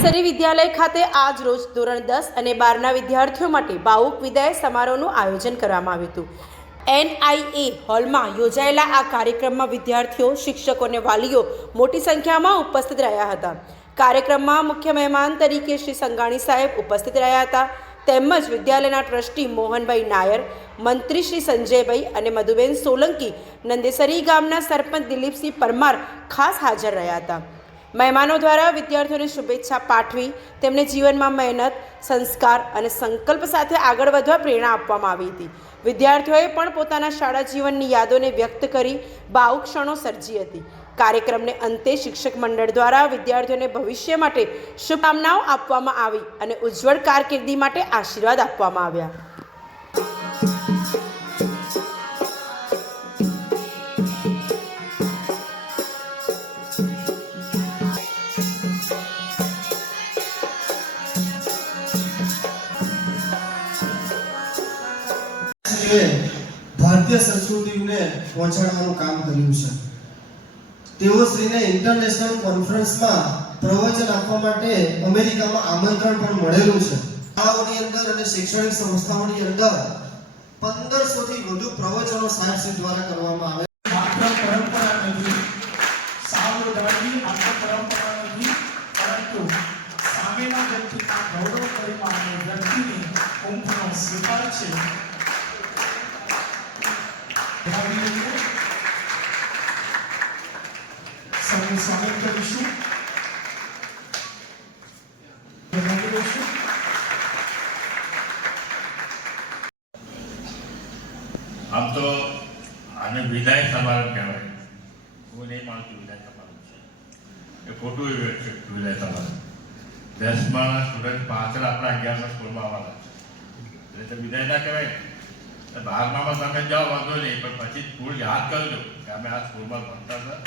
નંદેસરી વિદ્યાલય ખાતે આજ રોજ ધોરણ 10 અને 12ના વિદ્યાર્થીઓ માટે ભાવુક વિદાય સમારોહનું આયોજન કરવામાં આવ્યું હતું। NIA હોલમાં યોજાયેલા આ કાર્યક્રમમાં વિદ્યાર્થીઓ, શિક્ષકો અને વાલીઓ મોટી સંખ્યામાં ઉપસ્થિત રહ્યા હતા। કાર્યક્રમમાં મુખ્ય મહેમાન તરીકે શ્રી સંઘાણી સાહેબ ઉપસ્થિત રહ્યા હતા, તેમજ વિદ્યાલયના ટ્રસ્ટી મોહનભાઈ નાયર, મંત્રી શ્રી સંજયભાઈ અને મધુબેન સોલંકી, નંદેસરી ગામના સરપંચ દિલીપસિંહ પરમાર ખાસ હાજર રહ્યા હતા। મહેમાનો દ્વારા વિદ્યાર્થીઓને શુભેચ્છા પાઠવી તેમને જીવનમાં મહેનત, સંસ્કાર અને સંકલ્પ સાથે આગળ વધવા પ્રેરણા આપવામાં આવી હતી। વિદ્યાર્થીઓએ પણ પોતાના શાળા જીવનની યાદોને વ્યક્ત કરી ભાવુક ક્ષણો સર્જી હતી। કાર્યક્રમને અંતે શિક્ષક મંડળ દ્વારા વિદ્યાર્થીઓને ભવિષ્ય માટે શુભકામનાઓ આપવામાં આવી અને ઉજ્જવળ કારકિર્દી માટે આશીર્વાદ આપવામાં આવ્યા। ભારતીય સંસ્કૃતિને પહોંચાડવાનું કામ કર્યું છે। તેઓ શ્રીને ઇન્ટરનેશનલ કોન્ફરન્સમાં પ્રવચન આપવા માટે અમેરિકામાં આમંત્રણ પણ મળેલું છે। શાળાઓની અંદર અને શૈક્ષણિક સંસ્થાઓની અંદર 1500 થી વધુ પ્રવચનો સાહેબશ્રી દ્વારા કરવામાં આવે છે। માત્ર પરંપરા નથી, સાવધાની માત્ર પરંપરા નથી, પરંતુ સામેના વ્યક્તિના ગૌરવ પરિમાણ અને વ્યક્તિની ઊંઘનો સ્વીકાર છે। સ્વાગત કરીશું। આમ તો આને વિદાય સમારંભ કહેવાય, હું નહીં માનતું વિદાય સમારંભ છે, એ ખોટું એવું છે વિદાય સમારંભ। 10મા સ્ટુડન્ટ પાછળ આપણા 11મા સ્કૂલમાં આવવાના છે, એટલે વિદાય ના કહેવાય। 12મામાં તમે જાઓ વાંધો નહીં, પણ પછી સ્કૂલ યાદ કરજો કે અમે આ સ્કૂલમાં ભણતા હતા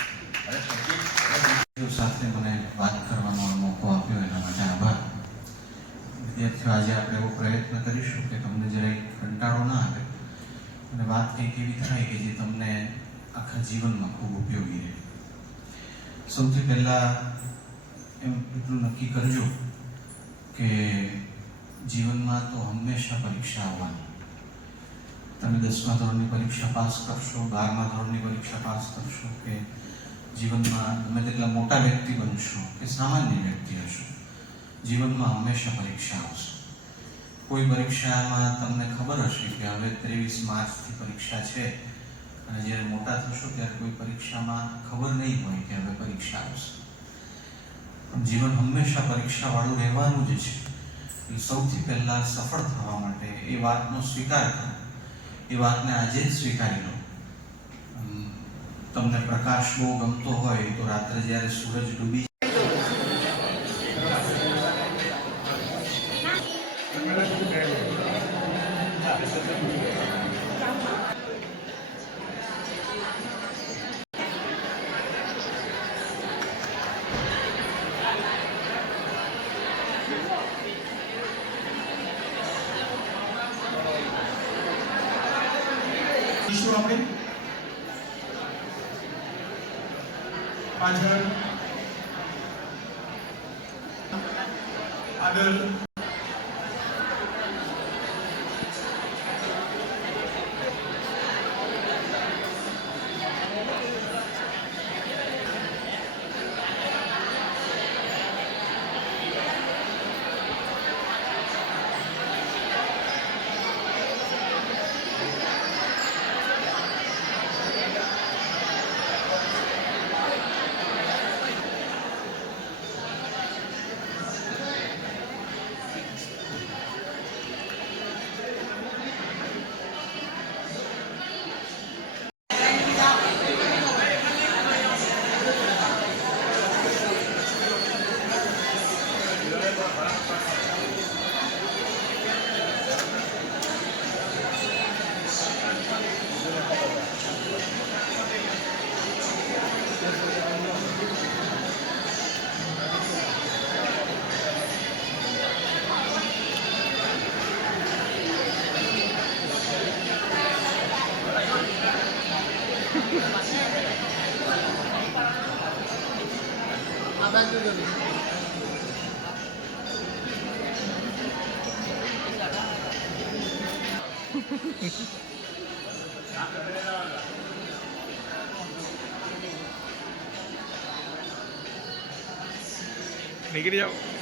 અને પછી સાથે મને વાત કરવાનો મોકો આપ્યો એના માટે આભાર। વિદ્યાર્થીઓ, આજે આપણે એવો પ્રયત્ન કરીશું કે તમને જરાય કંટાળો ના આવે અને વાત કંઈક એવી થાય કે જે તમને આખા જીવનમાં ખૂબ ઉપયોગી રહે। સૌથી પહેલાં એમ એટલું નક્કી કરજો કે જીવનમાં તો હંમેશા પરીક્ષા આવવાની। તમે 10મા ધોરણની પરીક્ષા પાસ કરશો, 12મા ધોરણની પરીક્ષા પાસ કરશો કે જીવનમાં તમે તેટલા મોટા વ્યક્તિ બનશો કે સામાન્ય વ્યક્તિ હશો, જીવનમાં હંમેશા પરીક્ષા આવશે। કોઈ પરીક્ષામાં તમને ખબર હશે કે હવે 23 માર્ચથી પરીક્ષા છે, અને જ્યારે મોટા થશો ત્યારે કોઈ પરીક્ષામાં ખબર નહીં હોય કે હવે પરીક્ષા આવશે। પણ જીવન હંમેશા પરીક્ષાવાળું રહેવાનું જ છે। એટલે સૌથી પહેલાં સફળ થવા માટે એ વાતનો સ્વીકાર કરો, એ વાતને આજે જ સ્વીકારી લો। તમને પ્રકાશ બહુ ગમતો હોય તો રાત્રે જ્યારે સૂરજ ડૂબી આપણે પાછળ આગળ આ બાજુ નીકળી જાઓ.